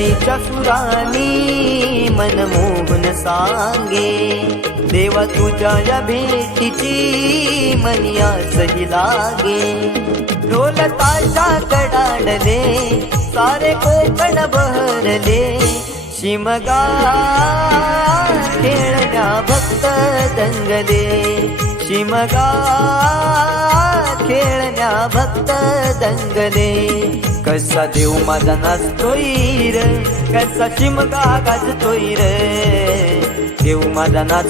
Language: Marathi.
शरणाईच्या सुरानी मनमोहन सांगे देवा तुझ्या या भेटीची मनियासही लागे ढोल ताशा कडाडले सारे कोकण बहरले शिमगा खेळण्या भक्त दंगले शिमगा खेळण्या भक्त दंगले कसा देव माझा नाचतोय र कसा शिमगा गाजतोय र देव माझा नाच